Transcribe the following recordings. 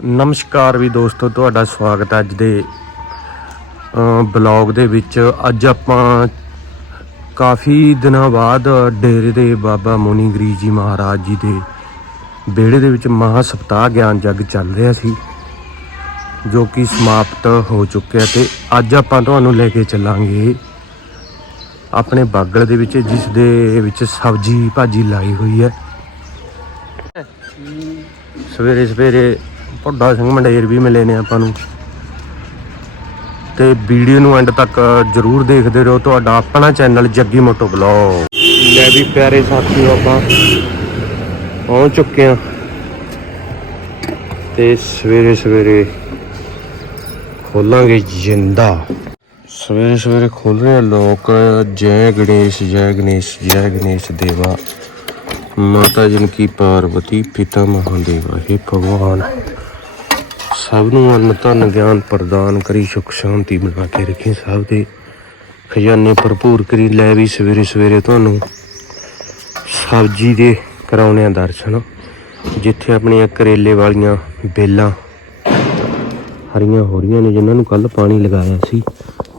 ਨਮਸਕਾਰ ਵੀ ਦੋਸਤੋ, ਤੁਹਾਡਾ ਸਵਾਗਤ ਹੈ ਅੱਜ ਦੇ ਬਲੌਗ ਦੇ ਵਿੱਚ। ਅੱਜ ਆਪਾਂ ਕਾਫੀ ਦਿਨਾਂ ਬਾਅਦ ਡੇਰੇ ਦੇ ਬਾਬਾ ਮੋਨੀਗਰੀ ਜੀ ਮਹਾਰਾਜ ਜੀ ਦੇ ਵਿਹੜੇ ਦੇ ਵਿੱਚ ਮਹਾ ਸਪਤਾਹ ਗਿਆਨ ਜਗ ਚੱਲ ਰਿਹਾ ਸੀ, ਜੋ ਕਿ ਸਮਾਪਤ ਹੋ ਚੁੱਕਿਆ ਤੇ ਅੱਜ ਆਪਾਂ ਤੁਹਾਨੂੰ ਲੈ ਕੇ ਚੱਲਾਂਗੇ ਆਪਣੇ ਬਾਗਲ ਦੇ ਵਿੱਚ, ਜਿਸ ਦੇ ਵਿੱਚ ਸਬਜੀ ਭਾਜੀ ਲਾਈ ਹੋਈ ਹੈ। ਸਵੇਰੇ ਸਵੇਰੇ ਭੁੱਡਾ ਸਿੰਘ ਮੰਡੇਰ ਵੀ ਮਿਲੇ ਨੇ ਆਪਾਂ ਨੂੰ। ਤੇ ਵੀਡੀਓ ਨੂੰ ਐਂਡ ਤੱਕ ਜਰੂਰ ਦੇਖਦੇ ਰਹੋ। ਤੁਹਾਡਾ ਆਪਣਾ ਚੈਨਲ ਜੱਗੀ ਮੋਟੋ ਬਲੌਗ ਲੈ ਵੀ ਪਿਆਰੇ ਸਾਥੀਓ ਆਪਾਂ ਪਹੁੰਚ ਚੁੱਕੇ ਆ ਤੇ ਸਵੇਰੇ ਸਵੇਰੇ ਖੋਲਾਂਗੇ ਜਿੰਦਾ। ਸਵੇਰੇ ਸਵੇਰੇ ਖੋਲ ਰਹੇ ਲੋਕ। ਜੈ ਗਣੇਸ਼ ਜੈ ਗਣੇਸ਼ ਜੈ ਗਣੇਸ਼ ਦੇਵਾ। ਮਾਤਾ ਜਨ ਕੀ ਪਾਰਵਤੀ, ਪਿਤਾ ਮਹਾਦੇਵਾ हे ਭਗਵਾਨ। ਸਭ ਨੂੰ ਅੰਨ ਧਨ ਗਿਆਨ ਪ੍ਰਦਾਨ ਕਰੀ, ਸੁਖ ਸ਼ਾਂਤੀ ਬਣਾ ਕੇ ਰੱਖੀ, ਸਭ ਦੇ ਖਜ਼ਾਨੇ ਭਰਪੂਰ ਕਰੀ, ਲੈ ਵੀ ਸਵੇਰੇ ਸਵੇਰੇ ਤੁਹਾਨੂੰ ਸਬਜੀ ਦੇ ਕਰਾਉਣੇ ਆ ਦਰਸ਼ਨ। ਜਿੱਥੇ ਆਪਣੀਆਂ ਕਰੇਲੇ ਵਾਲੀਆਂ ਬੇਲਾਂ ਹਰੀਆਂ ਹੋ ਰਹੀਆਂ ਨੇ, ਜਿਨ੍ਹਾਂ ਨੂੰ ਕੱਲ ਪਾਣੀ ਲਗਾਇਆ ਸੀ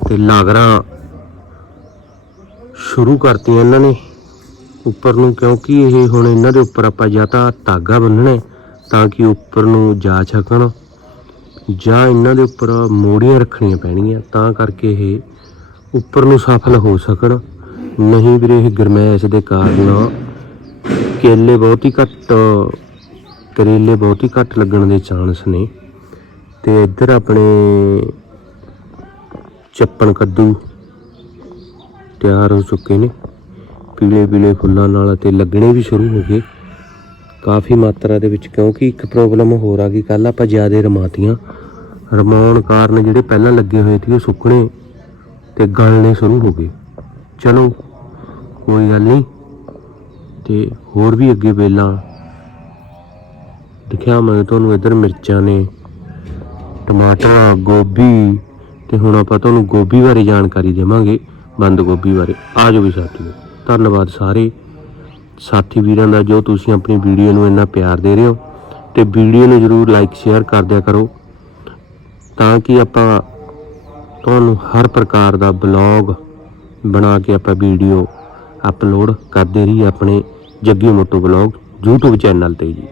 ਤੇ ਲਾਗਰਾਂ ਸ਼ੁਰੂ ਕਰਤੀਆਂ ਇਹਨਾਂ ਨੇ। ਉੱਪਰ ਨੂੰ ਕਿਉਂਕਿ ਇਹ ਹੁਣ ਇਹਨਾਂ ਦੇ ਉੱਪਰ ਆਪਾਂ ਜਾਂ ਤਾਂ ਧਾਗਾ ਬੰਨਣਾ ਤਾਂ ਕਿ ਉੱਪਰ ਨੂੰ ਜਾ ਸਕਣ ਜਾਂ ਇਹਨਾਂ ਦੇ ਉੱਪਰ ਮੋੜੀਆਂ ਰੱਖਣੀਆਂ ਪੈਣਗੀਆਂ, ਤਾਂ ਕਰਕੇ ਇਹ ਉੱਪਰ ਨੂੰ ਸਫਲ ਹੋ ਸਕਣ। ਨਹੀਂ ਵੀਰੇ, ਇਹ ਗਰਮੈਸ਼ ਦੇ ਕਾਰਨ ਕੇਲੇ ਬਹੁਤ ਹੀ ਘੱਟ, ਕਰੇਲੇ ਬਹੁਤ ਹੀ ਘੱਟ ਲੱਗਣ ਦੇ ਚਾਂਸ ਨੇ। ਤੇ ਇੱਧਰ ਆਪਣੇ ਚੱਪਣ ਕੱਦੂ ਤਿਆਰ ਹੋ ਚੁੱਕੇ ਨੇ। ਪੀਲੇ ਪੀਲੇ ਫੁੱਲਾਂ ਨਾਲ ਤੇ ਲੱਗਣੇ ਵੀ ਸ਼ੁਰੂ ਹੋ ਗਏ। ਕਾਫੀ ਮਾਤਰਾ ਦੇ ਵਿੱਚ, ਕਿਉਂਕਿ ਇੱਕ ਪ੍ਰੋਬਲਮ ਹੋਰ ਆ ਗਈ ਕੱਲ ਆਪਾਂ ਜ਼ਿਆਦਾ ਰਮਾਤੀਆਂ ਰਮਾਉਣ ਕਾਰਨ ਜਿਹੜੇ ਪਹਿਲਾਂ ਲੱਗੇ ਹੋਏ ਸੀ ਉਹ ਸੁੱਕਣੇ ਤੇ ਗਲਣੇ ਸ਼ੁਰੂ ਹੋ ਗਏ। ਚਲੋ, ਕੋਈ ਗੱਲ ਨਹੀਂ। ਤੇ ਹੋਰ ਵੀ ਅੱਗੇ ਵੇਲਾਂ। ਦਿਖਿਆ ਮੈਂ ਤੁਹਾਨੂੰ ਇੱਧਰ ਮਿਰਚਾਂ ਨੇ, ਟਮਾਟਰ, ਗੋਭੀ ਤੇ ਹੁਣ ਆਪਾਂ ਤੁਹਾਨੂੰ ਗੋਭੀ ਬਾਰੇ ਜਾਣਕਾਰੀ ਦੇਵਾਂਗੇ, ਬੰਦ ਗੋਭੀ ਬਾਰੇ। ਆ ਜਾਓ ਵੀ ਸਾਥੀਓ, ਧੰਨਵਾਦ ਸਾਰੇ ਸਾਥੀ ਵੀਰਾਂ ਦਾ ਜੋ ਤੁਸੀਂ ਆਪਣੀ ਵੀਡੀਓ ਨੂੰ ਇੰਨਾ ਪਿਆਰ ਦੇ ਰਹੇ ਹੋ। ਤੇ ਵੀਡੀਓ ਨੂੰ ਜਰੂਰ ਲਾਈਕ ਸ਼ੇਅਰ ਕਰ ਦਿਆ ਕਰੋ। ਤਾਂ ਕਿ ਆਪਾਂ ਤੁਹਾਨੂੰ ਹਰ ਪ੍ਰਕਾਰ ਦਾ ਬਲੌਗ ਬਣਾ ਕੇ ਆਪਾਂ ਵੀਡੀਓ ਅਪਲੋਡ ਕਰਦੇ ਰਹੀ ਆਪਣੇ Jaggi moto blog YouTube channel ਤੇ ਜੀ।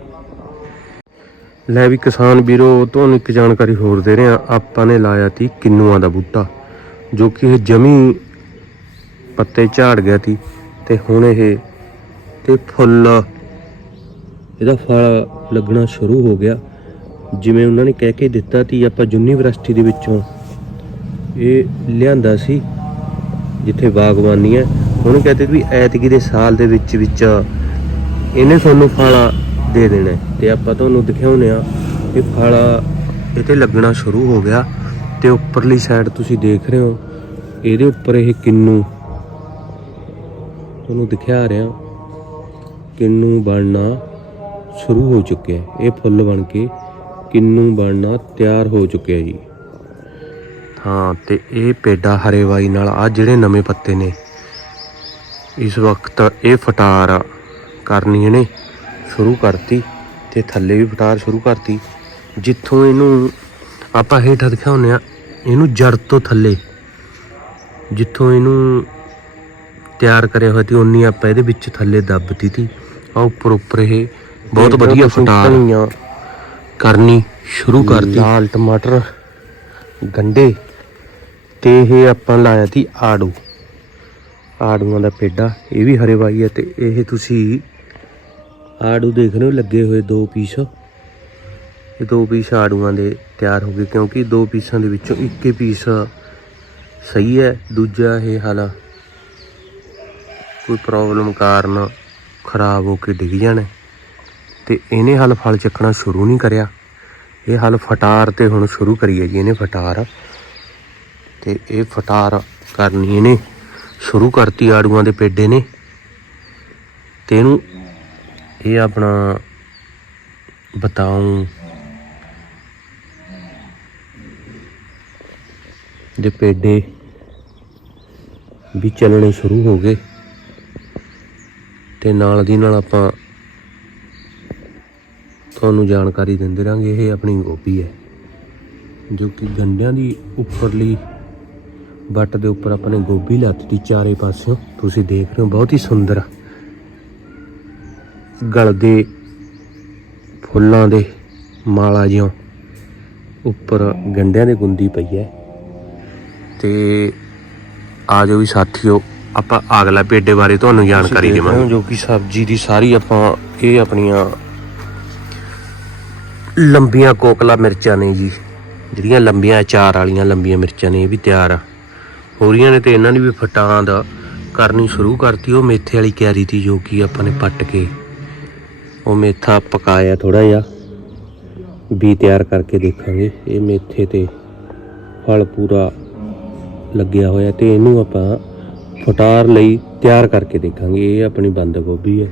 ਲੈ ਵੀ ਕਿਸਾਨ ਵੀਰੋ, ਤੁਹਾਨੂੰ ਇੱਕ ਜਾਣਕਾਰੀ ਹੋਰ ਦੇ ਰਹੇ ਆ ਆਪਾਂ ਨੇ ਲਾਇਆ ਤੀ ਕਿੰਨੂਆਂ ਦਾ ਬੂਟਾ, ਜੋ ਕਿ ਇਹ ਜਮੀ ਪੱਤੇ ਝਾੜ ਗਿਆ ਤੀ ਤੇ ਹੁਣ ਇਹ ਤੇ ਫੁੱਲ, ਇਹਦਾ ਫਲ ਲੱਗਣਾ ਸ਼ੁਰੂ ਹੋ ਗਿਆ। ਜਿਵੇਂ ਉਹਨਾਂ ਨੇ ਕਹਿ ਕੇ ਦਿੱਤਾ ਤੀ, ਆਪਾਂ ਯੂਨੀਵਰਸਿਟੀ ਦੇ ਵਿੱਚੋਂ ਇਹ ਲਿਆਂਦਾ ਸੀ, ਜਿੱਥੇ ਬਾਗਬਾਨੀ ਹੈ। ਉਹਨੂੰ ਕਹਿੰਦੇ ਵੀ ਐਤਕੀ ਦੇ ਸਾਲ ਦੇ ਵਿੱਚ ਵਿੱਚ ਇਹਨੇ ਤੁਹਾਨੂੰ ਫਲ ਦੇ ਦੇਣਾ ਹੈ। ਤੇ ਆਪਾਂ ਤੁਹਾਨੂੰ ਦਿਖਾਉਨੇ ਆ ਇਹ ਫਲ ਇਹ ਲੱਗਣਾ ਸ਼ੁਰੂ ਹੋ ਗਿਆ ਤੇ ਉੱਪਰਲੀ ਸਾਈਡ ਤੁਸੀਂ ਦੇਖ ਰਹੇ ਹੋ, ਇਹਦੇ ਉੱਪਰ ਇਹ ਕਿੰਨੂ ਤੁਹਾਨੂੰ ਦਿਖਾ ਰਿਹਾ। ਕਿੰਨੂ ਬਣਨਾ ਸ਼ੁਰੂ ਹੋ ਚੁੱਕਿਆ ਇਹ ਫੁੱਲ ਬਣ ਕੇ ਕਿੰਨੂ ਬਣਨਾ ਤਿਆਰ ਹੋ ਚੁੱਕਿਆ ਜੀ। ਹਾਂ ਤੇ ਇਹ ਪੇਡਾ ਹਰੇਵਾਈ ਨਾਲ ਆ ਜਿਹੜੇ ਨਵੇਂ ਪੱਤੇ ਨੇ। ਇਸ ਵਕਤ ਇਹ ਫਟਾਰ ਕਰਨੀ ਇਹਨੇ ਸ਼ੁਰੂ ਕਰਤੀ ਤੇ ਥੱਲੇ ਵੀ ਫਟਾਰ ਸ਼ੁਰੂ ਕਰਤੀ। ਜਿੱਥੋਂ ਇਹਨੂੰ ਆਪਾਂ ਹੇਠਾਂ ਦਿਖਾਉਂਦੇ ਆ ਇਹਨੂੰ ਜੜ ਤੋਂ ਥੱਲੇ। ਜਿੱਥੋਂ ਇਹਨੂੰ ਤਿਆਰ ਕਰਿਆ ਹੋਇਆ ਸੀ ਉਨੀ ਆਪਾਂ ਇਹਦੇ ਵਿੱਚ ਥੱਲੇ ਦੱਬਤੀ ਤੀ ਆ ਉੱਪਰ ਉੱਪਰ ਇਹ ਬਹੁਤ ਵਧੀਆ ਫਟਾਰ। ਕਰਨੀ ਸ਼ੁਰੂ ਕਰਤੀ ਲਾਲ ਟਮਾਟਰ, ਗੰਡੇ ਤੇ ਇਹ ਆਪਾਂ ਲਾਇਆ ਸੀ ਆੜੂ। ਆੜੂਆਂ ਦਾ ਪੇਡਾ, ਇਹ ਵੀ ਹਰੇ ਬਾਈ ਹੈ ਤੇ ਇਹ ਤੁਸੀਂ ਆੜੂ ਦੇਖ ਰਹੇ ਹੋ ਲੱਗੇ ਹੋਏ ਦੋ ਪੀਸ। ਇਹ ਦੋ ਪੀਸ ਆੜੂਆਂ ਦੇ ਤਿਆਰ ਹੋ ਗਏ ਕਿਉਂਕਿ ਦੋ ਪੀਸਾਂ ਦੇ ਵਿੱਚੋਂ ਇੱਕ ਪੀਸ ਸਹੀ ਹੈ, ਦੂਜਾ ਇਹ ਹਾਲਾ ਕੋਈ ਪ੍ਰੋਬਲਮ ਕਾਰਨ ਖਰਾਬ ਹੋ ਕੇ ਡਿੱਗ ਜਾਣਾ। ਤੇ ਇਹਨੇ ਹਲ ਫਲ ਚੱਕਣਾ ਸ਼ੁਰੂ ਨਹੀਂ ਕਰਿਆ। ਇਹ ਹਲ ਫਟਾਰ ਤੇ ਹੁਣ ਸ਼ੁਰੂ ਕਰੀਏ ਜੀ, ਇਹਨੇ ਫਟਾਰ। ਤੇ ਇਹ ਫਟਾਰ ਕਰਨੀ ਇਹਨੇ ਸ਼ੁਰੂ ਕਰਤੀ ਆੜੂਆਂ ਦੇ ਪੇਡੇ ਨੇ। ਤੇ ਇਹਨੂੰ ਇਹ ਆਪਣਾ ਬਤਾਉ ਦੇ ਪੇਡੇ ਵੀ ਚੱਲਣੇ ਸ਼ੁਰੂ ਹੋ ਗਏ। ਤੇ ਨਾਲ ਦੀ ਨਾਲ ਆਪਾਂ ਤੁਹਾਨੂੰ ਜਾਣਕਾਰੀ ਦਿੰਦੇ ਰਾਂਗੇ ਇਹ ਆਪਣੀ ਗੋਭੀ ਹੈ ਜੋ ਕਿ ਗੰਡਿਆਂ ਦੀ ਉੱਪਰਲੀ ਵੱਟ ਦੇ ਉੱਪਰ ਆਪਾਂ ਨੇ ਗੋਭੀ ਲਾਤੀ ਚਾਰੇ ਪਾਸਿਓਂ ਤੁਸੀਂ ਦੇਖ ਰਹੇ ਹੋ ਬਹੁਤ ਹੀ ਸੁੰਦਰ ਗਲਦੇ ਫੁੱਲਾਂ ਦੇ ਮਾਲਾ ਜਿਉਂ ਉੱਪਰ ਗੰਡਿਆਂ ਦੇ ਗੁੰਦੀ ਪਈ ਹੈ। ਤੇ ਆ ਜੋ ਵੀ ਸਾਥੀਓ ਆਪਾਂ ਅਗਲਾ ਪੇਡੇ ਬਾਰੇ ਤੁਹਾਨੂੰ ਜਾਣਕਾਰੀ ਦੇਵਾਂਗੇ। ਜੋ ਕਿ ਸਬਜ਼ੀ ਦੀ ਸਾਰੀ ਆਪਾਂ ਇਹ ਆਪਣੀਆਂ ਲੰਬੀਆਂ ਕੋਕਲਾ ਮਿਰਚਾਂ ਨੇ ਜੀ। ਜਿਹੜੀਆਂ ਲੰਬੀਆਂ ਅਚਾਰ ਵਾਲੀਆਂ ਲੰਬੀਆਂ ਮਿਰਚਾਂ ਨੇ, ਇਹ ਵੀ ਤਿਆਰ ਆ। ਹੋ ਰਹੀਆਂ ਨੇ ਤੇ ਇਹਨਾਂ ਨੇ ਵੀ ਫਟਾਂ ਦਾ ਕਰਨੀ ਸ਼ੁਰੂ ਕਰਤੀ। ਉਹ ਮੇਥੇ ਵਾਲੀ ਕਿਆਰੀ ਤੀ ਜੋ ਕਿ ਆਪਾਂ ਨੇ ਪੱਟ ਕੇ ਉਹ ਮੇਥਾ ਪਕਾਇਆ ਥੋੜਾ ਜਿਹਾ। ਵੀ ਤਿਆਰ ਕਰਕੇ ਦੇਖਾਂਗੇ। ਇਹ ਮੇਥੇ ਤੇ ਫਲ ਪੂਰਾ ਲੱਗਿਆ ਹੋਇਆ ਤੇ ਇਹਨੂੰ ਆਪਾਂ ਫਟਾਰ ਲਈ ਤਿਆਰ ਕਰਕੇ ਦੇਖਾਂਗੇ। ਇਹ ਆਪਣੀ ਬੰਦ ਗੋਭੀ ਹੈ।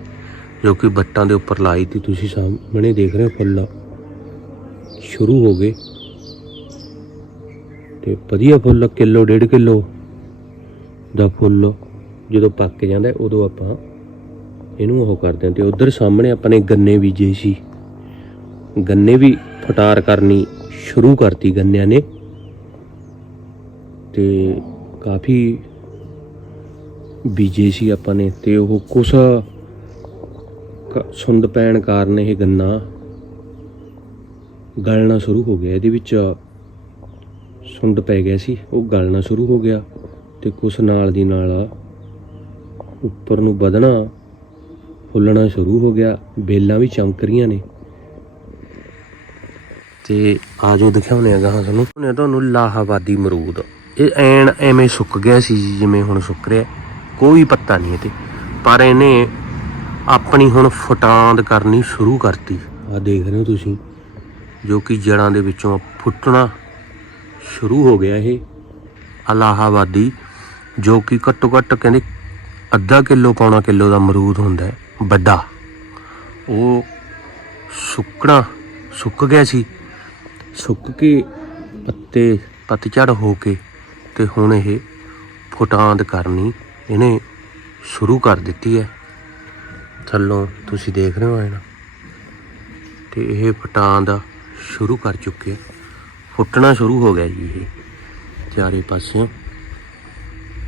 ਜੋ ਕਿ ਬੱਟਾਂ ਦੇ ਉੱਪਰ ਲਾਈ ਤੀ। ਤੁਸੀਂ ਸਾਹਮਣੇ ਦੇਖ ਰਹੇ ਹੋ ਫੁੱਲ। ਸ਼ੁਰੂ ਹੋ ਗਏ। ਤੇ ਵਧੀਆ ਫੁੱਲ, ਕਿਲੋ, ਡੇਢ ਕਿਲੋ ਦਾ ਫੁੱਲ ਜਦੋਂ ਪੱਕ ਜਾਂਦਾ ਉਦੋਂ ਆਪਾਂ ਇਹਨੂੰ ਉਹ ਕਰਦੇ ਹਾਂ। ਤੇ ਉਧਰ ਸਾਹਮਣੇ ਆਪਾਂ ਨੇ ਗੰਨੇ ਬੀਜੇ ਸੀ। ਗੰਨੇ ਵੀ ਫਟਾਰ ਕਰਨੀ ਸ਼ੁਰੂ ਕਰਤੀ ਗੰਨਿਆਂ ਨੇ। ਤੇ ਕਾਫੀ ਬੀਜੇ ਸੀ ਆਪਾਂ ਨੇ। ਤੇ ਉਹ ਕੁਛ ਕ- ਸੁੰਦ ਪੈਣ ਕਾਰਨ ਇਹ ਗੰਨਾ ਗਲਣਾ ਸ਼ੁਰੂ ਹੋ ਗਿਆ। ਇਹਦੇ ਵਿੱਚ ਸੁੰਡ ਪੈ ਗਿਆ ਸੀ। ਉਹ ਗਲਣਾ ਸ਼ੁਰੂ ਹੋ ਗਿਆ ਤੇ ਕੁਛ ਨਾਲ ਦੀ ਨਾਲ ਉੱਪਰ ਨੂੰ ਵਧਣਾ, ਫੁੱਲਣਾ ਸ਼ੁਰੂ ਹੋ ਗਿਆ। ਬੇਲਾਂ ਵੀ ਚਮਕ ਰਹੀਆਂ ਨੇ। ਤੇ ਆ ਜੋ ਦਿਖਾਉਣੇ ਆ ਗਾਹਾਂ ਤੁਹਾਨੂੰ। ਉਹਨੇ ਤੁਹਾਨੂੰ ਲਾਹਾਬਾਦੀ ਮਰੂਦ ਇਹ ਐਨ ਐਵੇਂ ਸੁੱਕ ਗਿਆ ਸੀ ਜਿਵੇਂ ਹੁਣ ਸੁੱਕ ਰਿਹਾ। ਕੋਈ ਪੱਤਾ ਨਹੀਂ ਇਹ ਪਰ ਇਹਨੇ ਆਪਣੀ ਹੁਣ ਫਟਾਂਦ ਕਰਨੀ ਸ਼ੁਰੂ ਕਰਤੀ। ਆ ਦੇਖ ਰਹੇ ਹੋ ਤੁਸੀਂ। ਜੋ ਕਿ ਜੜਾਂ ਦੇ ਵਿੱਚੋਂ ਫੁੱਟਣਾ ਸ਼ੁਰੂ ਹੋ ਗਿਆ ਇਹ ਅਲਾਹਾਬਾਦੀ, ਜੋ ਕਿ ਘੱਟੋ ਘੱਟ ਕਹਿੰਦੇ ਅੱਧਾ ਕਿਲੋ ਪੌਣਾ ਕਿਲੋ ਦਾ ਅਮਰੂਦ ਹੁੰਦਾ ਹੈ, ਵੱਡਾ। ਉਹ ਸੁੱਕਣਾ, ਸੁੱਕ ਗਿਆ ਸੀ। ਸੁੱਕ ਕੇ ਪੱਤੇ ਪਤਝੜ ਹੋ ਕੇ ਤੇ ਹੁਣ ਇਹ ਫੁਟਾਂਦ ਕਰਨੀ ਇਹਨੇ ਸ਼ੁਰੂ ਕਰ ਦਿੱਤੀ ਹੈ। ਥੱਲੋਂ ਤੁਸੀਂ ਦੇਖ ਰਹੇ ਹੋ ਇਹਨਾਂ ਤੇ ਇਹ ਫਟਾਂਦ ਸ਼ੁਰੂ ਕਰ ਚੁੱਕੇ ਫੁੱਟਣਾ ਸ਼ੁਰੂ ਹੋ ਗਿਆ ਜੀ ਇਹ ਚਾਰੇ ਪਾਸਿਓਂ।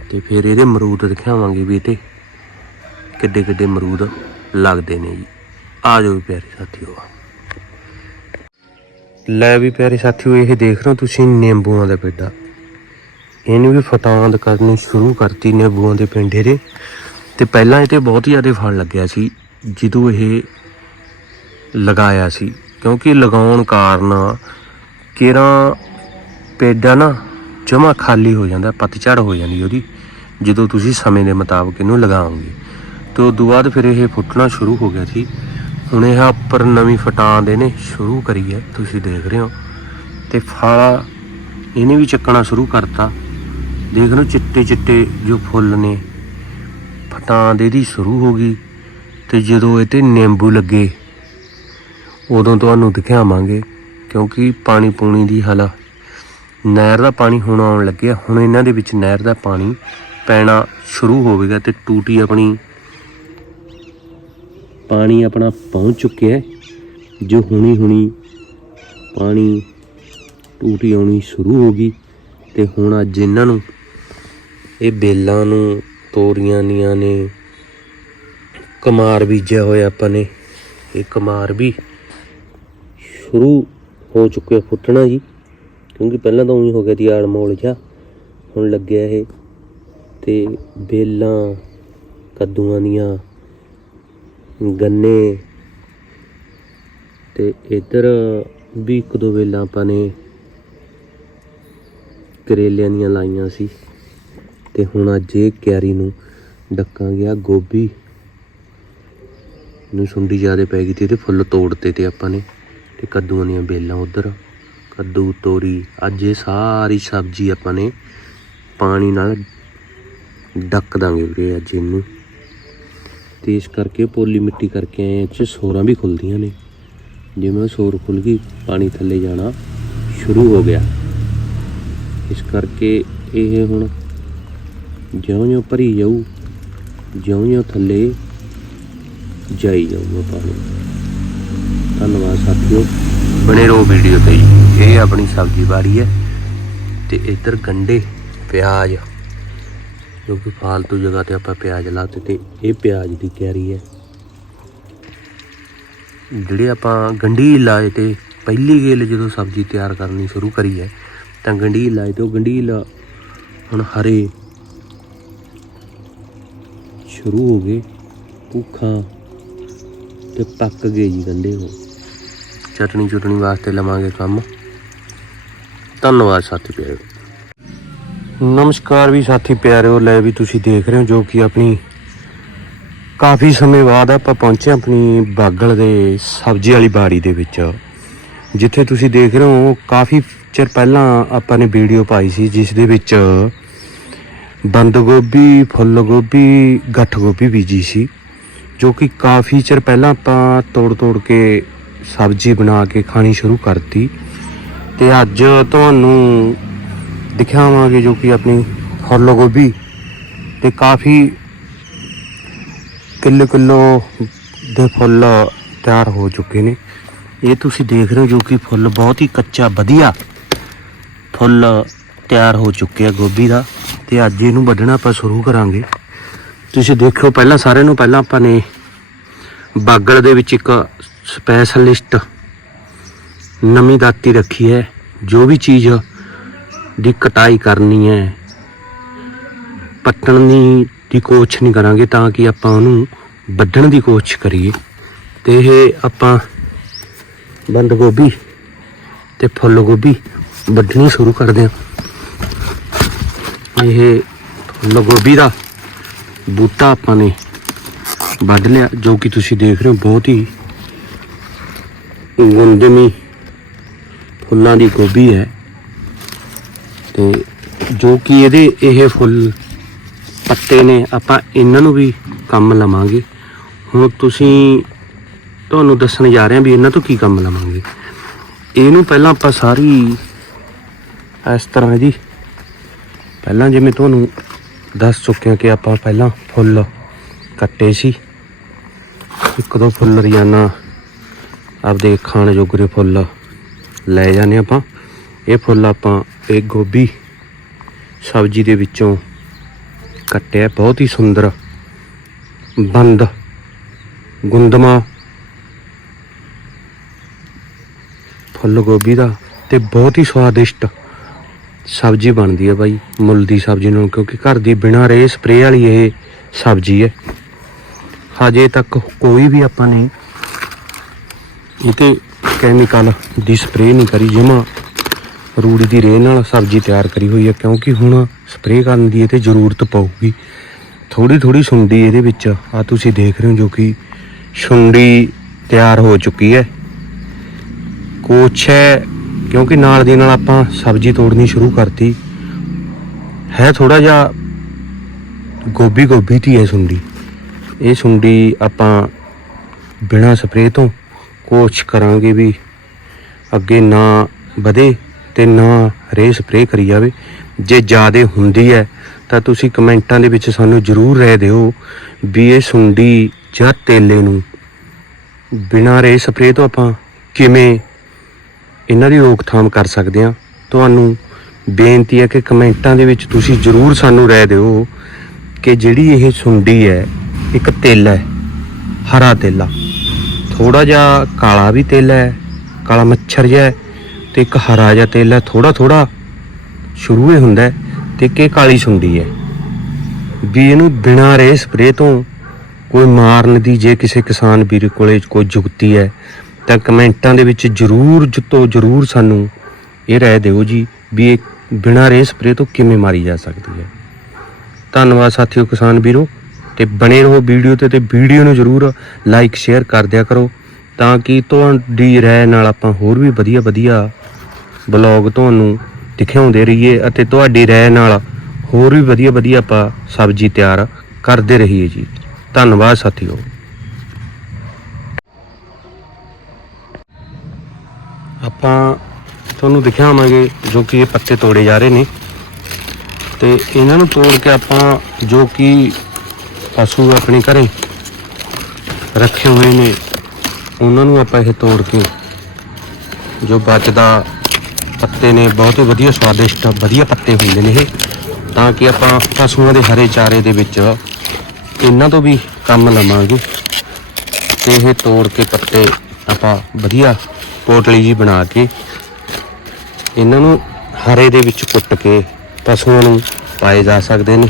ਤੇ ਫਿਰ ਇਹਦੇ ਮਰੂਦ ਦਿਖਾਵਾਂਗੇ ਵੀ ਤੇ ਕਿੱਡੇ ਕਿੱਡੇ ਮਰੂਦ ਲੱਗਦੇ ਨੇ ਜੀ। ਆ ਜਾਓ ਵੀ ਪਿਆਰੇ ਸਾਥੀਓ। ਲੈ ਵੀ ਪਿਆਰੇ ਸਾਥੀਓ, ਇਹ ਦੇਖ ਰਹੇ ਹੋ ਤੁਸੀਂ ਨਿੰਬੂਆਂ ਦਾ ਪੇਡਾ ਇਹਨੂੰ ਵੀ ਫਟਾਂਦ ਕਰਨੀ ਸ਼ੁਰੂ ਕਰਤੀ ਨਿੰਬੂਆਂ ਦੇ ਪਿੰਡੇ ਦੇ। ਤੇ ਪਹਿਲਾਂ ਇਹ ਤੇ ਬਹੁਤ ਜ਼ਿਆਦਾ ਫਲ ਲੱਗਿਆ ਸੀ, ਜਦੋਂ ਇਹ ਲਗਾਇਆ ਸੀ। ਕਿਉਂਕਿ ਲਗਾਉਣ ਕਾਰਨ ਕਿਰਾਂ ਪੇਡਾ ਨਾ ਜਮਾ ਖਾਲੀ ਹੋ ਜਾਂਦਾ, ਪਤਝੜ ਹੋ ਜਾਂਦੀ ਉਹਦੀ, ਜਦੋਂ ਤੁਸੀਂ ਸਮੇਂ ਦੇ ਮੁਤਾਬਕ ਇਹਨੂੰ ਲਗਾਓਗੇ। ਤੇ ਉਸ ਤੋਂ ਬਾਅਦ ਫਿਰ ਇਹ ਫੁੱਟਣਾ ਸ਼ੁਰੂ ਹੋ ਗਿਆ ਸੀ। ਹੁਣ ਇਹ ਉੱਪਰ ਨਵੀਂ ਫਟਾਂ ਦੇ ਨੇ, ਸ਼ੁਰੂ ਕਰੀ ਹੈ, ਤੁਸੀਂ ਦੇਖ ਰਹੇ ਹੋ। ਤੇ ਫਲ ਇਹਨੇ ਵੀ ਚੱਕਣਾ ਸ਼ੁਰੂ ਕਰਤਾ। ਦੇਖ ਲਓ ਚਿੱਟੇ ਚਿੱਟੇ ਜੋ ਫੁੱਲ ਨੇ, ਫਟਾਂ ਦੇ ਦੀ ਸ਼ੁਰੂ ਹੋ ਗਈ। ਤੇ ਜਦੋਂ ਇਹ ਤੇ ਨਿੰਬੂ ਲੱਗੇ ਉਦੋਂ ਤੁਹਾਨੂੰ ਦਿਖਾਵਾਂਗੇ, ਕਿਉਂਕਿ ਪਾਣੀ ਪੂਣੀ ਦੀ ਹਾਲਾ। ਨਹਿਰ ਦਾ ਪਾਣੀ ਹੁਣ ਆਉਣ ਲੱਗਿਆ। ਹੁਣ ਇਹਨਾਂ ਦੇ ਵਿੱਚ ਨਹਿਰ ਦਾ ਪਾਣੀ ਪੈਣਾ ਸ਼ੁਰੂ ਹੋਵੇਗਾ ਤੇ ਟੂਟੀ ਆਪਣੀ ਪਾਣੀ ਆਪਣਾ ਪਹੁੰਚ ਚੁੱਕਿਆ ਜੋ ਹੁਣੀ ਹੁਣੀ ਪਾਣੀ ਟੂਟੀ ਆਉਣੀ ਸ਼ੁਰੂ ਹੋ ਗਈ ਤੇ ਹੁਣ ਅੱਜ ਇਹਨਾਂ ਨੂੰ ਇਹ ਬੇਲਾਂ ਨੂੰ, ਤੋਰੀਆਂ ਨੀਆਂ ਨੇ, ਕਮਾਰ ਬੀਜਿਆ ਹੋਇਆ ਆਪਾਂ ਨੇ। ਇਹ ਕਮਾਰ ਵੀ ਸ਼ੁਰੂ ਹੋ ਚੁੱਕਿਆ ਫੁੱਟਣਾ ਜੀ, ਕਿਉਂਕਿ ਪਹਿਲਾਂ ਤਾਂ ਉਹੀ ਹੋ ਗਿਆ ਸੀ ਆਲ ਮੋਲ ਜਿਹਾ, ਹੁਣ ਲੱਗਿਆ ਇਹ। ਤੇ ਬੇਲਾਂ, ਕੱਦੂਆਂ ਦੀਆਂ, ਗੰਨੇ, ਤੇ ਇੱਧਰ ਵੀ ਇੱਕ ਦੋ ਵੇਲਾਂ ਆਪਾਂ ਨੇ ਕਰੇਲਿਆਂ ਦੀਆਂ ਲਾਈਆਂ ਸੀ। ਤੇ ਹੁਣ ਅੱਜ ਇਹ ਕਿਆਰੀ ਨੂੰ ਡੱਕਾਂਗੇ ਗਿਆ ਗੋਭੀ ਨੂੰ ਸੁੰਡੀ ਜ਼ਿਆਦੇ ਪੈ ਗਈ ਤੇ ਇਹਦੇ ਫੁੱਲ ਤੋੜਤੇ ਤੇ ਆਪਾਂ ਨੇ। ਤੇ ਕੱਦੂਆਂ ਦੀਆਂ ਬੇਲਾਂ ਉਧਰ, ਕੱਦੂ, ਤੋਰੀ, ਅੱਜ ਇਹ ਸਾਰੀ ਸਬਜ਼ੀ ਆਪਾਂ ਨੇ ਪਾਣੀ ਨਾਲ ਡੱਕ ਦਾਂਗੇ ਵੀਰੇ ਅੱਜ ਇਹਨੂੰ। ਤੇ ਇਸ ਕਰਕੇ ਪੋਲੀ ਮਿੱਟੀ ਕਰਕੇ ਆਏ ਇਹ ਚ ਸੋਰਾਂ ਵੀ ਖੁੱਲਦੀਆਂ ਨੇ। ਜਿਵੇਂ ਸੋਰ ਖੁੱਲ ਗਈ, ਪਾਣੀ ਥੱਲੇ ਜਾਣਾ ਸ਼ੁਰੂ ਹੋ ਗਿਆ। ਇਸ ਕਰਕੇ ਇਹ ਹੁਣ ਜਿਉਂ-ਜਿਉਂ ਭਰੀ ਜਾਊ, ਜਿਉਂ-ਜਿਉਂ ਥੱਲੇ ਜਾਈ ਜਾਊਗਾ ਪਾਣੀ। ਧੰਨਵਾਦ ਸਾਥੀਓ। ਬਣੇ ਰਹੋ ਵੀਡੀਓ ਤੇ ਜੀ। ਇਹ ਆਪਣੀ ਸਬਜ਼ੀ ਬਾੜੀ ਹੈ ਤੇ ਇੱਧਰ ਗੰਡੇ ਪਿਆਜ਼। ਜੋ ਕਿ ਫਾਲਤੂ ਜਗ੍ਹਾ ਤੇ ਆਪਾਂ ਪਿਆਜ਼ ਲਾਤੇ ਤੇ ਇਹ ਪਿਆਜ਼ ਦੀ ਕਿਆਰੀ ਹੈ। ਜਿਹੜੇ ਆਪਾਂ ਗੰਢੀ ਲਾਏ ਤੇ ਪਹਿਲੀ ਗੇਲ ਜਦੋਂ ਸਬਜ਼ੀ ਤਿਆਰ ਕਰਨੀ ਸ਼ੁਰੂ ਕਰੀ ਹੈ, ਤਾਂ ਗੰਢੀ ਲਾਏ ਤੇ ਉਹ ਗੰਢੀਲ ਹੁਣ ਹਰੇ ਸ਼ੁਰੂ ਹੋ ਗਏ, ਭੁੱਖਾਂ ਤੇ ਪੱਕ ਗਏ ਜੀ ਗੰਢੇ ਹੋ ਚਟਣੀ ਚੁਟਣੀ ਵਾਸਤੇ ਲਵਾਂਗੇ ਕੰਮ। ਧੰਨਵਾਦ ਸਾਥੀ ਪਿਆਰਿਓ। ਨਮਸਕਾਰ ਵੀ ਸਾਥੀ ਪਿਆਰਿਓ, ਲੈ ਵੀ ਤੁਸੀਂ ਦੇਖ ਰਹੇ ਹੋ ਜੋ ਕਿ ਆਪਣੀ ਕਾਫੀ ਸਮੇਂ ਬਾਅਦ ਆਪਾਂ ਪਹੁੰਚੇ ਆਪਣੀ ਬਾਗਲ ਦੇ ਸਬਜ਼ੀ ਵਾਲੀ ਬਾੜੀ ਦੇ ਵਿੱਚ। ਜਿੱਥੇ ਤੁਸੀਂ ਦੇਖ ਰਹੇ ਹੋ, ਕਾਫੀ ਚਿਰ ਪਹਿਲਾਂ ਆਪਾਂ ਨੇ ਵੀਡੀਓ ਪਾਈ ਸੀ, ਜਿਸ ਦੇ ਵਿੱਚ ਬੰਦ ਗੋਭੀ, ਫੁੱਲ ਗੋਭੀ, ਗੱਠ ਗੋਭੀ ਬੀਜੀ ਸੀ, ਜੋ ਕਿ ਕਾਫੀ ਚਿਰ ਪਹਿਲਾਂ ਆਪਾਂ ਤੋੜ ਤੋੜ ਕੇ ਸਬਜ਼ੀ ਬਣਾ ਕੇ ਖਾਣੀ ਸ਼ੁਰੂ ਕਰਤੀ। ਤੇ ਅੱਜ ਤੁਹਾਨੂੰ ਦਿਖਾਵਾਂਗੇ ਜੋ ਕਿ ਆਪਣੀ ਫੁੱਲ ਗੋਭੀ ਤੇ ਕਾਫੀ ਕਿਲੋ ਕਿਲੋ ਦੇ ਫੁੱਲ ਤਿਆਰ ਹੋ ਚੁੱਕੇ ਨੇ। ਇਹ ਤੁਸੀਂ ਦੇਖ ਰਹੇ ਹੋ ਜੋ ਕਿ ਫੁੱਲ ਬਹੁਤ ਹੀ ਕੱਚਾ, ਵਧੀਆ ਫੁੱਲ ਤਿਆਰ ਹੋ ਚੁੱਕੇ ਆ ਗੋਭੀ ਦਾ। ਤੇ ਅੱਜ ਇਹਨੂੰ ਵੱਢਣਾ ਆਪਾਂ ਸ਼ੁਰੂ ਕਰਾਂਗੇ। ਤੁਸੀਂ ਦੇਖਿਓ, ਪਹਿਲਾਂ ਸਾਰਿਆਂ ਨੂੰ ਪਹਿਲਾਂ ਆਪਾਂ ਨੇ ਬਾਗਲ ਦੇ ਵਿੱਚ ਇੱਕ ਸਪੈਸ਼ਲਿਸਟ ਨਵੀਂ ਦਾਤੀ ਰੱਖੀ ਹੈ। ਜੋ ਵੀ ਚੀਜ਼ ਦੀ ਕਟਾਈ ਕਰਨੀ ਹੈ, ਪੱਟਣ ਦੀ ਦੀ ਕੋਸ਼ਿਸ਼ ਨਹੀਂ ਕਰਾਂਗੇ ਤਾਂ ਕਿ ਆਪਾਂ ਉਹਨੂੰ ਵੱਢਣ ਦੀ ਕੋਸ਼ਿਸ਼ ਕਰੀਏ। ਤੇ ਇਹ ਆਪਾਂ ਬੰਦ ਗੋਭੀ ਤੇ ਫੁੱਲ ਗੋਭੀ ਵੱਢਣੀ ਸ਼ੁਰੂ ਕਰਦੇ ਹਾਂ। ਇਹ ਫੁੱਲ ਗੋਭੀ ਦਾ ਬੂਟਾ ਆਪਾਂ ਨੇ ਵੱਢ ਲਿਆ, ਜੋ ਕਿ ਤੁਸੀਂ ਦੇਖ ਰਹੇ ਹੋ, ਬਹੁਤ ਹੀ ਗੁੰਦਮੀ ਫੁੱਲਾਂ ਦੀ ਗੋਭੀ ਹੈ। ਤੇ ਜੋ ਕਿ ਇਹਦੇ ਇਹ ਫੁੱਲ ਪੱਤੇ ਨੇ, ਆਪਾਂ ਇਹਨਾਂ ਨੂੰ ਵੀ ਕੰਮ ਲਵਾਂਗੇ। ਹੁਣ ਤੁਸੀਂ ਤੁਹਾਨੂੰ ਦੱਸਣ ਜਾ ਰਹੇ ਹਾਂ ਵੀ ਇਹਨਾਂ ਤੋਂ ਕੀ ਕੰਮ ਲਵਾਂਗੇ। ਇਹਨੂੰ ਪਹਿਲਾਂ ਆਪਾਂ ਸਾਰੀ ਇਸ ਤਰ੍ਹਾਂ ਜੀ। ਪਹਿਲਾਂ ਜਿਵੇਂ ਤੁਹਾਨੂੰ ਦੱਸ ਚੁੱਕੇ ਹਾਂ ਕਿ ਆਪਾਂ ਪਹਿਲਾਂ ਫੁੱਲ ਕੱਟੇ ਸੀ। ਇੱਕ ਦੋ ਫੁੱਲ ਰੋਜ਼ਾਨਾ ਆਪਦੇ ਖਾਣ ਜੋਗਰੇ ਫੁੱਲ ਲੈ ਜਾਂਦੇ ਆਪਾਂ। ਇਹ ਫੁੱਲ ਆਪਾਂ ਇਹ ਗੋਭੀ ਸਬਜ਼ੀ ਦੇ ਵਿੱਚੋਂ ਕੱਟਿਆ। ਬਹੁਤ ਹੀ ਸੁੰਦਰ ਬੰਦ ਗੁੰਦਮਾ ਫੁੱਲ ਗੋਭੀ ਦਾ ਤੇ ਬਹੁਤ ਹੀ ਸਵਾਦਿਸ਼ਟ ਸਬਜ਼ੀ ਬਣਦੀ ਹੈ ਬਾਈ ਮੁੱਲ ਦੀ ਸਬਜ਼ੀ ਨਾਲ, ਕਿਉਂਕਿ ਘਰ ਦੀ ਬਿਨਾਂ ਰੇ ਸਪਰੇਅ ਵਾਲੀ ਇਹ ਸਬਜ਼ੀ ਹੈ। ਹਜੇ ਤੱਕ ਕੋਈ ਵੀ ਆਪਾਂ ਨੇ ਇਹ ਤੇ ਕੈਮੀਕਲ ਦੀ ਸਪਰੇਅ ਨਹੀਂ ਕਰੀ, ਜਮਾ ਰੂੜੀ ਦੀ ਰੇਹ ਨਾਲ ਸਬਜ਼ੀ ਤਿਆਰ ਕਰੀ ਹੋਈ ਹੈ ਕਿਉਂਕਿ ਹੁਣ ਸਪਰੇਅ ਕਰਨ ਦੀ ਇਹ ਤੇ ਜ਼ਰੂਰਤ ਪਊਗੀ। ਥੋੜੀ ਥੋੜੀ ਸੁੰਡੀ ਇਹਦੇ ਵਿੱਚ ਆ ਤੁਸੀਂ ਦੇਖ ਰਹੇ ਹੋ ਜੋ ਕਿ ਸੁੰਡੀ ਤਿਆਰ ਹੋ ਚੁੱਕੀ ਹੈ। ਕੁਛ ਹੈ, ਕਿਉਂਕਿ ਨਾਲ ਦੀ ਨਾਲ ਆਪਾਂ ਸਬਜ਼ੀ ਤੋੜਨੀ ਸ਼ੁਰੂ ਕਰਤੀ। ਹੈ ਥੋੜਾ ਜਿਹਾ ਗੋਭੀ ਗੋਭੀ ਦੀ ਹੈ ਸੁੰਡੀ। ਇਹ ਸੁੰਡੀ ਆਪਾਂ ਬਿਨਾਂ ਸਪਰੇਅ ਤੋਂ ਕੋਸ਼ਿਸ਼ ਕਰਾਂਗੇ ਵੀ ਅੱਗੇ ਨਾ ਵਧੇ ਤੇ ਨਾ ਰੇ ਸਪਰੇਅ ਕਰੀ ਜਾਵੇ। ਜੇ ਜ਼ਿਆਦੇ ਹੁੰਦੀ ਹੈ, ਤਾਂ ਤੁਸੀਂ ਕਮੈਂਟਾਂ ਦੇ ਵਿੱਚ ਸਾਨੂੰ ਜਰੂਰ ਰਹਿ ਦਿਓ ਵੀ ਇਹ ਸੁੰਡੀ ਜਾਂ ਤੇਲੇ ਨੂੰ ਬਿਨਾਂ ਰੇ ਸਪਰੇਅ ਤੋਂ ਆਪਾਂ ਕਿਵੇਂ ਇਹਨਾਂ ਦੀ ਰੋਕਥਾਮ ਕਰ ਸਕਦੇ ਹਾਂ। ਤੁਹਾਨੂੰ ਬੇਨਤੀ ਹੈ ਕਿ ਕਮੈਂਟਾਂ ਦੇ ਵਿੱਚ ਤੁਸੀਂ ਜਰੂਰ ਸਾਨੂੰ ਰਹਿ ਦਿਓ ਕਿ ਜਿਹੜੀ ਇਹ ਸੁੰਡੀ ਹੈ, ਇੱਕ ਤੇਲਾ ਹੈ, ਹਰਾ ਤੇਲਾ। ਥੋੜਾ ਜਿਹਾ ਕਾਲਾ ਵੀ ਤੇਲ ਹੈ, ਕਾਲਾ ਮੱਛਰ ਜਿਹਾ ਹੈ ਤੇ ਇੱਕ ਹਰਾ ਜਿਹਾ ਤੇਲ ਹੈ ਥੋੜਾ ਥੋੜਾ ਸ਼ੁਰੂ ਹੀ ਹੁੰਦਾ ਹੈ ਤੇ ਕਿ ਕਾਲੀ ਸੁੰਡੀ ਹੈ। ਵੀ ਇਹਨੂੰ ਬਿਨਾਂ ਰੇ ਸਪਰੇ ਤੋਂ ਕੋਈ ਮਾਰਨ ਦੀ ਜੇ ਕਿਸੇ ਕਿਸਾਨ ਵੀਰ ਕੋਲੇ ਕੋਈ ਜੁਗਤੀ ਹੈ ਤਾਂ ਕਮੈਂਟਾਂ ਦੇ ਵਿੱਚ ਜਰੂਰ ਜਤੋ, ਜਰੂਰ ਸਾਨੂੰ ਇਹ ਰਹਿ ਦਿਓ ਜੀ ਵੀ ਇਹ ਬਿਨਾਂ ਰੇ ਸਪਰੇ ਤੋਂ ਕਿਵੇਂ ਮਾਰੀ ਜਾ ਸਕਦੀ ਹੈ। ਧੰਨਵਾਦ ਸਾਥੀਓ ਕਿਸਾਨ ਵੀਰੋ। ਤੇ ਬਣੇ ਰਹੋ ਵੀਡੀਓ ਤੇ ਤੇ ਵੀਡੀਓ ਨੂੰ ਜਰੂਰ ਲਾਈਕ ਸ਼ੇਅਰ ਕਰ ਦਿਆ ਕਰੋ ਤਾਂ ਕਿ ਤੁਹਾਡੀ ਰਹਿ ਨਾਲ ਆਪਾਂ ਹੋਰ ਵੀ ਵਧੀਆ ਵਧੀਆ ਬਲੌਗ ਤੁਹਾਨੂੰ ਦਿਖਾਉਂਦੇ ਰਹੀਏ ਅਤੇ ਤੁਹਾਡੀ ਰਹਿ ਨਾਲ ਹੋਰ ਵੀ ਵਧੀਆ ਵਧੀਆ ਆਪਾਂ ਸਬਜ਼ੀ ਤਿਆਰ ਕਰਦੇ ਰਹੀਏ ਜੀ। ਧੰਨਵਾਦ ਸਾਥੀਓ। ਆਪਾਂ ਤੁਹਾਨੂੰ ਦਿਖਾਵਾਂਗੇ ਜੋ ਕਿ ਇਹ ਪੱਤੇ ਤੋੜੇ ਜਾ ਰਹੇ ਨੇ ਤੇ ਇਹਨਾਂ ਨੂੰ ਤੋੜ ਕੇ ਆਪਾਂ ਜੋ ਕਿ ਪਸ਼ੂ ਆਪਣੇ ਘਰੇ ਰੱਖੇ ਹੋਏ ਨੇ। ਉਹਨਾਂ ਨੂੰ ਆਪਾਂ ਇਹ ਤੋੜ ਕੇ ਜੋ ਬਚਦਾ ਪੱਤੇ ਨੇ, ਬਹੁਤ ਹੀ ਵਧੀਆ ਸਵਾਦਿਸ਼ਟ, ਵਧੀਆ ਪੱਤੇ ਹੁੰਦੇ ਨੇ ਇਹ। ਤਾਂ ਕਿ ਆਪਾਂ ਪਸ਼ੂਆਂ ਦੇ ਹਰੇ ਚਾਰੇ ਦੇ ਵਿੱਚ ਇਹਨਾਂ ਤੋਂ ਵੀ ਕੰਮ ਲਵਾਂਗੇ। ਤੇ ਇਹ ਤੋੜ ਕੇ ਪੱਤੇ ਆਪਾਂ ਵਧੀਆ ਪੋਟਲੀ ਜੀ ਬਣਾ ਕੇ ਇਹਨਾਂ ਨੂੰ ਹਰੇ ਦੇ ਵਿੱਚ ਕੁੱਟ ਕੇ ਪਸ਼ੂਆਂ ਨੂੰ ਪਾਏ ਜਾ ਸਕਦੇ ਨੇ।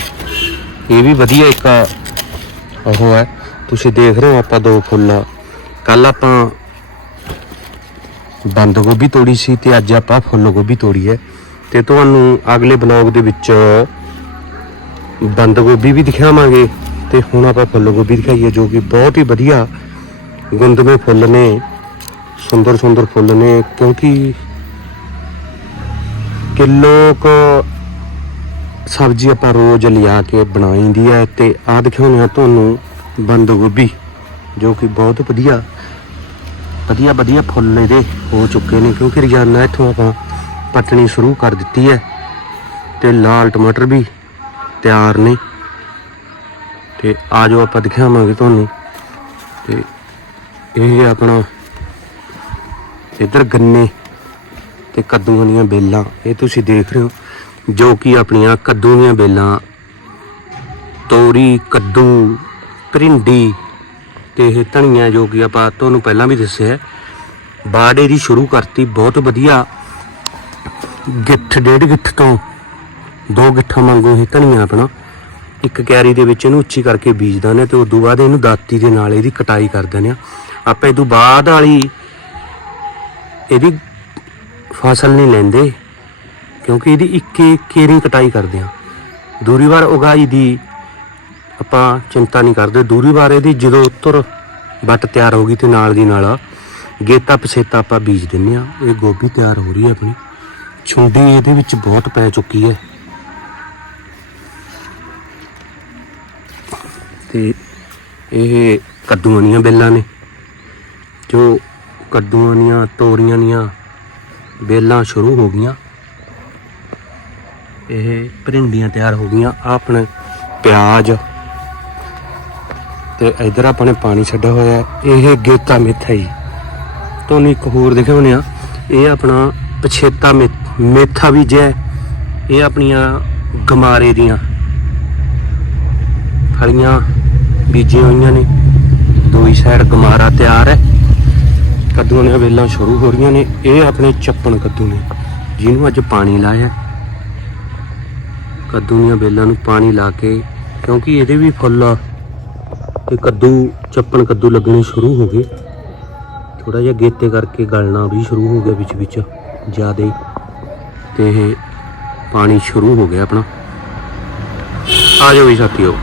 ਇਹ ਵੀ ਵਧੀਆ ਇੱਕ ਉਹ ਹੈ। ਤੁਸੀਂ ਦੇਖ ਰਹੇ ਹੋ ਆਪਾਂ ਦੋ ਫੁੱਲ। ਕੱਲ ਆਪਾਂ ਬੰਦ ਗੋਭੀ ਤੋੜੀ ਸੀ ਤੇ ਅੱਜ ਆਪਾਂ ਫੁੱਲ ਗੋਭੀ ਤੋੜੀ ਹੈ। ਤੇ ਤੁਹਾਨੂੰ ਅਗਲੇ ਬਲੌਗ ਦੇ ਵਿੱਚ ਬੰਦ ਗੋਭੀ ਵੀ ਦਿਖਾਵਾਂਗੇ। ਤੇ ਹੁਣ ਆਪਾਂ ਫੁੱਲ ਗੋਭੀ ਦਿਖਾਈਏ ਜੋ ਕਿ ਬਹੁਤ ਹੀ ਵਧੀਆ ਗੁੰਦਵੇਂ ਫੁੱਲ ਨੇ। ਸੁੰਦਰ ਸੁੰਦਰ ਫੁੱਲ ਨੇ ਕਿਉਂਕਿ ਕਿਲੋ ਕ ਸਬਜ਼ੀ ਆਪਾਂ ਰੋਜ਼ ਲਿਆ ਕੇ ਬਣਾਈਂਦੀ ਹੈ ਤੇ ਆਹ ਦਿਖਾਉਂਦੇ ਆ ਤੁਹਾਨੂੰ ਬੰਦ ਗੋਭੀ, ਜੋ ਕਿ ਬਹੁਤ ਵਧੀਆ ਵਧੀਆ ਵਧੀਆ ਫੁੱਲ ਇਹਦੇ ਹੋ ਚੁੱਕੇ ਨੇ ਕਿਉਂਕਿ ਰੋਜ਼ਾਨਾ ਇੱਥੋਂ ਆਪਾਂ ਪੱਟਣੀ ਸ਼ੁਰੂ ਕਰ ਦਿੱਤੀ ਹੈ ਤੇ ਲਾਲ ਟਮਾਟਰ ਵੀ ਤਿਆਰ ਨੇ। ਤੇ ਆ ਜਾਓ ਆਪਾਂ ਦਿਖਾਵਾਂਗੇ ਤੁਹਾਨੂੰ ਤੇ ਇਹ ਆਪਣਾ ਇੱਧਰ ਗੰਨੇ ਤੇ ਕੱਦੂਆਂ ਦੀਆਂ ਬੇਲਾਂ, ਇਹ ਤੁਸੀਂ ਦੇਖ ਰਹੇ ਹੋ। ਜੋ ਕਿ ਆਪਣੀਆਂ ਕੱਦੂ ਦੀਆਂ ਬੇਲਾਂ, ਤੋਰੀ, ਕੱਦੂ ਭਰਿੰਡੀ ਤੇ ਇਹ ਧਨੀਆ ਜੋ ਕਿ ਆਪਾਂ ਤੁਹਾਨੂੰ ਪਹਿਲਾਂ ਵੀ ਦੱਸਿਆ ਬਾੜ ਇਹਦੀ ਸ਼ੁਰੂ ਕਰਤੀ ਬਹੁਤ ਵਧੀਆ। ਗਿੱਠ, ਡੇਢ ਗਿੱਠ ਤੋਂ ਦੋ ਗਿੱਠਾਂ ਵਾਂਗੂ ਇਹ ਧਨੀਆ ਆਪਣਾ। ਇੱਕ ਕਿਆਰੀ ਦੇ ਵਿੱਚ ਇਹਨੂੰ ਉੱਚੀ ਕਰਕੇ ਬੀਜਦਾ ਨੇ ਤੇ ਉਦੋਂ ਬਾਅਦ ਇਹਨੂੰ ਦਾਤੀ ਦੇ ਨਾਲ ਇਹਦੀ ਕਟਾਈ ਕਰ ਦਿੰਦੇ ਆ ਆਪਾਂ ਇਹ ਤੋਂ ਬਾਅਦ ਵਾਲੀ ਇਹਦੀ ਫਸਲ ਨਹੀਂ ਲੈਂਦੇ। ਕਿਉਂਕਿ ਇਹਦੀ ਇੱਕੇ ਕੇਰੀ ਕਟਾਈ ਕਰਦੇ ਆ ਦੂਰੀ ਵਾਰ ਉਗਾਈ ਦੀ ਆਪਾਂ ਚਿੰਤਾ ਨਹੀਂ ਕਰਦੇ। ਦੂਰੀ ਵਾਰ ਇਹਦੀ ਜਦੋਂ ਉੱਤਰ ਵੱਟ ਤਿਆਰ ਹੋ ਗਈ ਤੇ ਨਾਲ ਦੀ ਨਾਲ ਗੇਤਾ ਪਸੇਤਾ ਆਪਾਂ ਬੀਜ ਦਿੰਨੇ ਆ ਇਹ ਗੋਭੀ ਤਿਆਰ ਹੋ ਰਹੀ ਹੈ ਆਪਣੀ। ਛੁੰਡੀ ਇਹਦੇ ਵਿੱਚ ਬਹੁਤ ਪੈ ਚੁੱਕੀ ਹੈ। ਤੇ ਇਹ ਕੱਦੂਆਂ ਦੀਆਂ ਬੇਲਾਂ ਨੇ। ਜੋ ਕੱਦੂਆਂ ਦੀਆਂ, ਤੋਰੀਆਂ ਦੀਆਂ ਬੇਲਾਂ ਸ਼ੁਰੂ ਹੋ ਗਈਆਂ। ਇਹ ਭਰਿੰਡੀਆਂ ਤਿਆਰ ਹੋ ਗਈਆਂ ਆਪਣੇ ਪਿਆਜ਼ ਤੇ ਇਧਰ ਆਪਣੇ ਪਾਣੀ ਛੱਡਿਆ ਹੋਇਆ ਇਹ ਗੇਤਾ ਮੇਥਾ ਹੀ ਤੁਹਾਨੂੰ ਇੱਕ ਹੋਰ ਦਿਖਾਉਂਦੇ ਆ ਇਹ ਆਪਣਾ ਪਛੇਤਾ ਮੇ- ਮੇਥਾ ਵੀ ਜੈ। ਇਹ ਆਪਣੀਆਂ ਗਮਾਰੇ ਦੀਆਂ ਫਲੀਆਂ ਬੀਜੀਆਂ ਹੋਈਆਂ ਨੇ। ਦੋਈ ਸਾਈਡ ਗਮਾਰਾ ਤਿਆਰ ਹੈ। ਕੱਦੂਆਂ ਦੀਆਂ ਵੇਲਾਂ ਸ਼ੁਰੂ ਹੋ ਰਹੀਆਂ ਨੇ। ਇਹ ਆਪਣੇ ਚੱਪਣ ਕੱਦੂ ਨੇ। ਜਿਹਨੂੰ ਅੱਜ ਪਾਣੀ ਲਾਇਆ। ਕੱਦੂ ਦੀਆਂ ਵੇਲਾਂ ਨੂੰ ਪਾਣੀ ਲਾ ਕੇ, ਕਿਉਂਕਿ ਇਹਦੇ ਵੀ ਫੁੱਲ ਤੇ ਕੱਦੂ, ਚੱਪਣ ਕੱਦੂ ਲੱਗਣੇ ਸ਼ੁਰੂ ਹੋ ਗਏ। ਥੋੜਾ ਜਿਹਾ ਗੇਤੇ ਕਰਕੇ ਗਲਣਾ ਵੀ ਸ਼ੁਰੂ ਹੋ ਗਿਆ ਵਿੱਚ ਵਿੱਚ, ਜਿਆਦੇ। ਤੇ ਇਹ ਪਾਣੀ ਸ਼ੁਰੂ ਹੋ ਗਿਆ ਆਪਣਾ। ਆ ਜਾਓ ਵੀ ਸਾਥੀਓ।